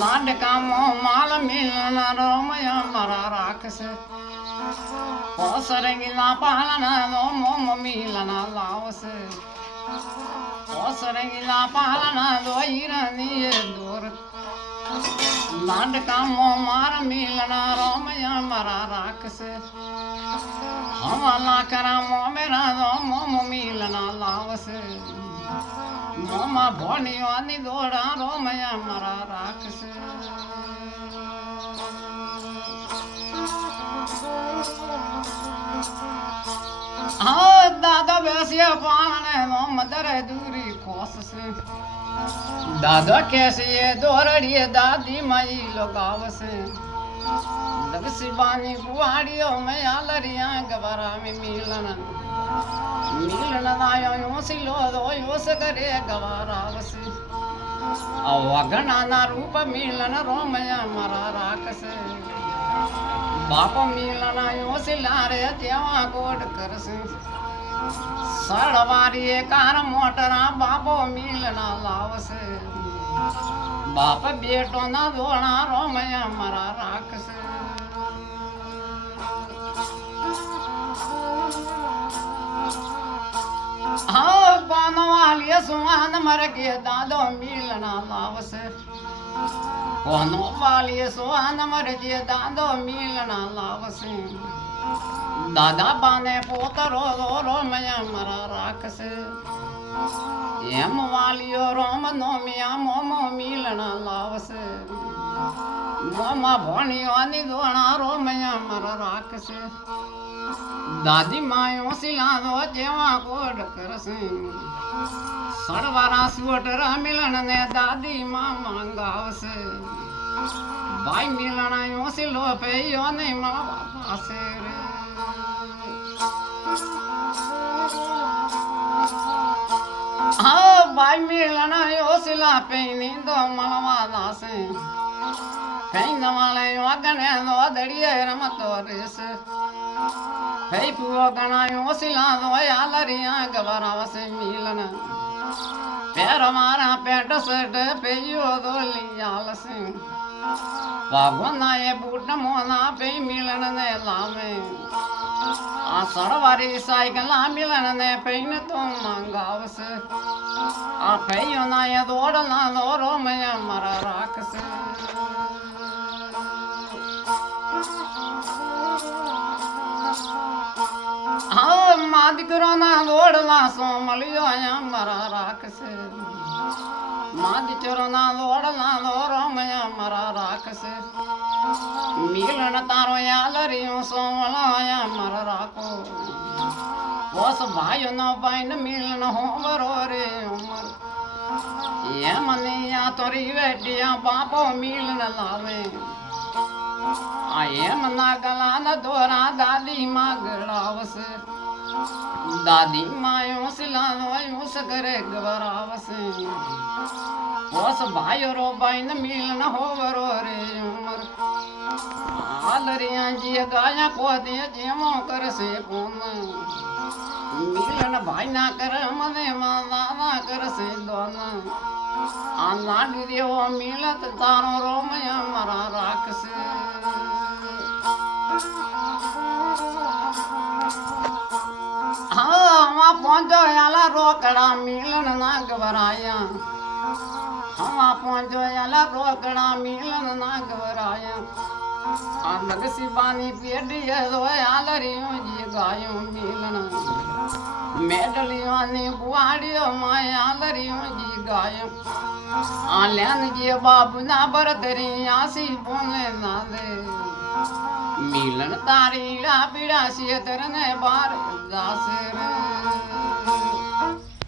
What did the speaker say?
लाडकामो माल मिलन रोमया मरा राखस ओसरंगिला पालना नो मोम मिलना लावस ओसरंगिला पालना दो इरनी दूर लाडकामो मार मिलना रोमया मरा राखस हमला करामो मेरा दो मोम मिलना लावस मोमा भोनियोनी दोड़ा रोमया मरा राखस हाँ दादा बैसिया पाने मोम दरे दूरी कोस से दादा कैसे ये दोरड़िए दादी मई लोगाव से लगसी बानी गुआड़ियों में आलरिया गवारा में मिलन मिलन दायो यो सिलो दो यो सगरे गवाराव से अवगना ना रूप मिलन रोमया मरा राखस बाप मिलन यो सिलारे देवा गोड करस सड़वारी कार मोटरा बापो मिलना लावस बाप बेटो ना दोना रोमया मरा राखस हाँ बनवालिया सुहान मर गए दादो मिलना लावस बनवालिया सुहान मर गए दादो मिलना लावस दादा बाने पोतरो रो मया मरा राखस एम वालियो रोम नोमिया मोमो मिलना लावस मोमा भोनियो निदोना रो मया मरा राखस दादी मायो सिला दो जेवा कोड करस सड़वारा स्वेटर मिलन ने दादी मां मांगावस भाई मिलन यो सिलो पे यो ने मां बापा से हाँ भाई मिलन यो सिला पे नींदो मलवा दासे कहीं नवाले यो गने दो दड़िए रमतो रेस हे पुओ गणायो सिला दो यालरिया गवराव से मिलन पैर मारा पेट सट पेयो दो लियाल से पागोना ये बूट मोना पे मिलन ने लामे आ सड़वारी साइकिल मिलन ने पेन तो मांगाव से आ पेयो ना ये दौड़ना दो रोमया मरा राखस हाँ माद करो ना दौड़ला सो मलियो या मरा राखस माद चरो ना दौड़ला दो रोमया मरा राखस मिलन तारो या लरियो सो मलाया मरा राखो वस भाइयो न बाइन मिलन हो बरो रे उमर ये मनिया तोरी बेटिया बापो मिलन लावे आये मना गला न दोरा दादी माँ गड़ावस दादी मायो सिलानो यो सगरे गवरावस वस भाइयो रो बाइन मिलन हो बरो रे उमर आलरिया जी गाया को दे जेमो कर से पुन मिलन भाई ना कर मने माना कर से दोन आना दियो मिलत तारो रोमया मरा राखस हाँ वहाँ पहुँचो याला रोकड़ा मिलन ना घबराया वहाँ पहुँचो याला रोकड़ा मिलन ना घबराया अलग सी बानी पेटिया दो यालरियों जी गायों मिलन मेडलियों ने बुआड़ियों माया लरियों जी गायों आल्यान जी बाबू ना बरतरी आसी बोले ना दे मिलन तारी ला पीड़ा सी तरने बार दास रे